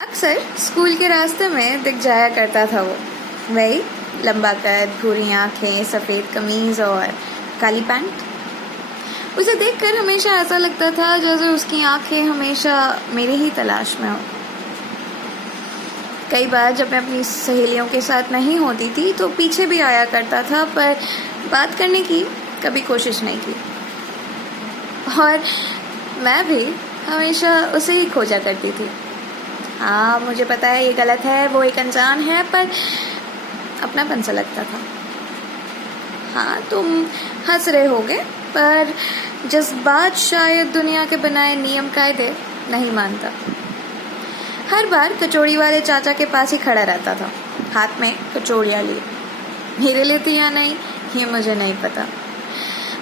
अक्सर स्कूल के रास्ते में दिख जाया करता था वो, वही लंबा कद, भूरी आंखें, सफ़ेद कमीज़ और काली पैंट। उसे देखकर हमेशा ऐसा लगता था जैसे उसकी आंखें हमेशा मेरी ही तलाश में हो। कई बार जब मैं अपनी सहेलियों के साथ नहीं होती थी तो पीछे भी आया करता था, पर बात करने की कभी कोशिश नहीं की। और मैं भी हमेशा उसे ही खोजा करती थी। हाँ, मुझे पता है ये गलत है, वो एक अनजान है, पर अपनापन सा लगता था। हाँ, तुम हंस रहे होगे, पर जज्बात शायद दुनिया के बनाए नियम कायदे नहीं मानता। हर बार कचौड़ी वाले चाचा के पास ही खड़ा रहता था, हाथ में कचौड़ियाँ लिए। मेरे लिए थी या नहीं ये मुझे नहीं पता,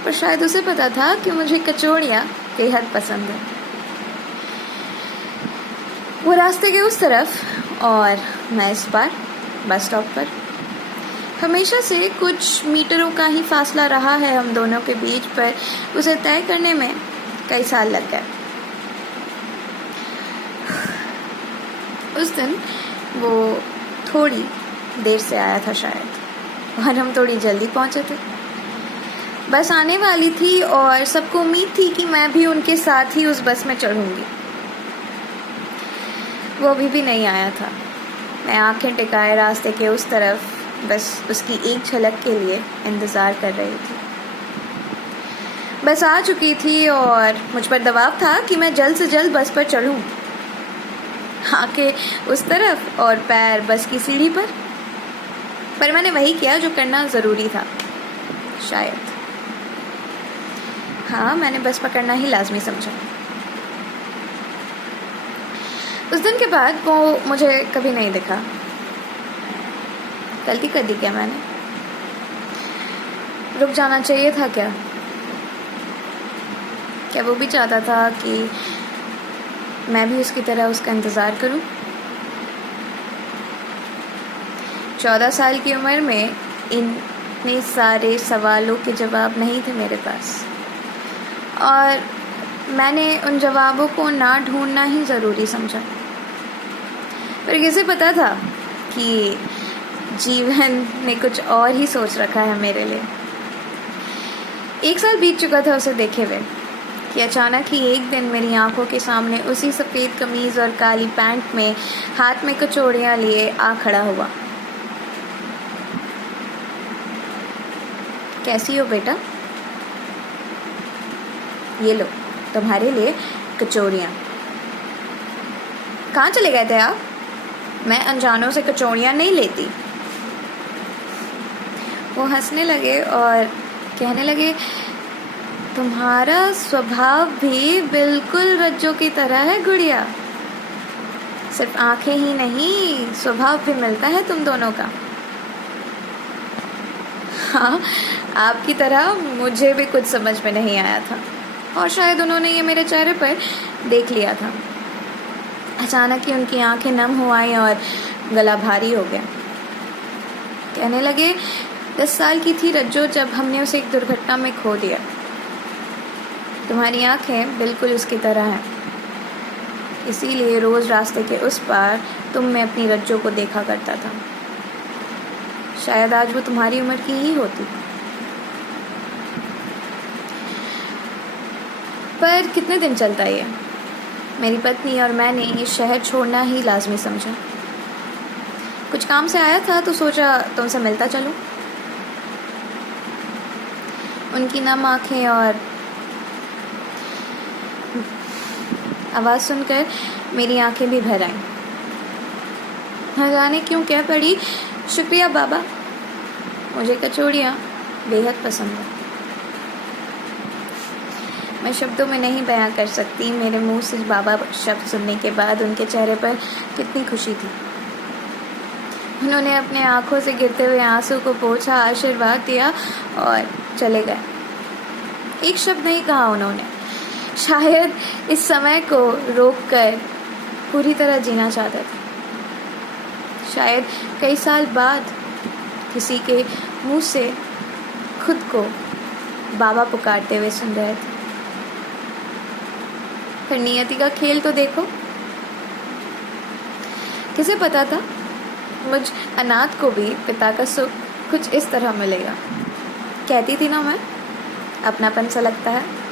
पर शायद उसे पता था कि मुझे कचौड़ियाँ बेहद पसंद है। वो रास्ते के उस तरफ और मैं इस बार बस स्टॉप पर। हमेशा से कुछ मीटरों का ही फासला रहा है हम दोनों के बीच, पर उसे तय करने में कई साल लग गए। उस दिन वो थोड़ी देर से आया था शायद, और हम थोड़ी जल्दी पहुंचे थे। बस आने वाली थी और सबको उम्मीद थी कि मैं भी उनके साथ ही उस बस में चढ़ूंगी। वो अभी भी नहीं आया था। मैं आंखें टिकाए रास्ते के उस तरफ बस उसकी एक झलक के लिए इंतज़ार कर रही थी। बस आ चुकी थी और मुझ पर दबाव था कि मैं जल्द से जल्द बस पर चढ़ूं। आंखें उस तरफ और पैर बस की सीढ़ी पर मैंने वही किया जो करना ज़रूरी था शायद। हाँ, मैंने बस पकड़ना ही लाजमी समझा। उस दिन के बाद वो मुझे कभी नहीं दिखा। गलती कर दी क्या मैंने? रुक जाना चाहिए था क्या? क्या वो भी चाहता था कि मैं भी उसकी तरह उसका इंतज़ार करूं? 14 साल की उम्र में इतने सारे सवालों के जवाब नहीं थे मेरे पास, और मैंने उन जवाबों को ना ढूंढना ही ज़रूरी समझा। पर किसे पता था कि जीवन ने कुछ और ही सोच रखा है मेरे लिए। 1 साल बीत चुका था उसे देखे हुए कि अचानक ही एक दिन मेरी आंखों के सामने उसी सफ़ेद कमीज़ और काली पैंट में हाथ में कचौड़ियाँ लिए आ खड़ा हुआ। कैसी हो बेटा? ये लो तुम्हारे लिए कचौड़ियाँ। कहाँ चले गए थे आप? मैं अनजानों से कचौड़ियाँ नहीं लेती। वो हंसने लगे और कहने लगे, तुम्हारा स्वभाव भी बिल्कुल रज्जो की तरह है गुड़िया। सिर्फ आंखें ही नहीं, स्वभाव भी मिलता है तुम दोनों का। हाँ, आपकी तरह मुझे भी कुछ समझ में नहीं आया था, और शायद उन्होंने ये मेरे चेहरे पर देख लिया था। अचानक ही उनकी आंखें नम हो आई और गला भारी हो गया। कहने लगे, 10 साल की थी रज्जो जब हमने उसे एक दुर्घटना में खो दिया। तुम्हारी आंखें बिल्कुल उसकी तरह हैं, इसीलिए रोज़ रास्ते के उस पार तुम में अपनी रज्जो को देखा करता था। शायद आज वो तुम्हारी उम्र की ही होती। पर कितने दिन चलता ये? मेरी पत्नी और मैंने ये शहर छोड़ना ही लाजमी समझा। कुछ काम से आया था तो सोचा तुमसे मिलता चलूं। उनकी नम आंखें और आवाज़ सुनकर मेरी आंखें भी भर आईं। न जाने क्यों कह पड़ी, शुक्रिया बाबा, मुझे कचौड़ियाँ बेहद पसंद है। मैं शब्दों में नहीं बयां कर सकती मेरे मुंह से बाबा शब्द सुनने के बाद उनके चेहरे पर कितनी खुशी थी। उन्होंने अपने आंखों से गिरते हुए आंसू को पोंछा, आशीर्वाद दिया और चले गए। एक शब्द नहीं कहा उन्होंने। शायद इस समय को रोककर पूरी तरह जीना चाहते थे। शायद कई साल बाद किसी के मुंह से खुद को बाबा पुकारते हुए सुन रहे थे। फिर नियति का खेल तो देखो। किसे पता था मुझ अनाथ को भी पिता का सुख कुछ इस तरह मिलेगा। कहती थी ना मैं, अपनापन सा लगता है।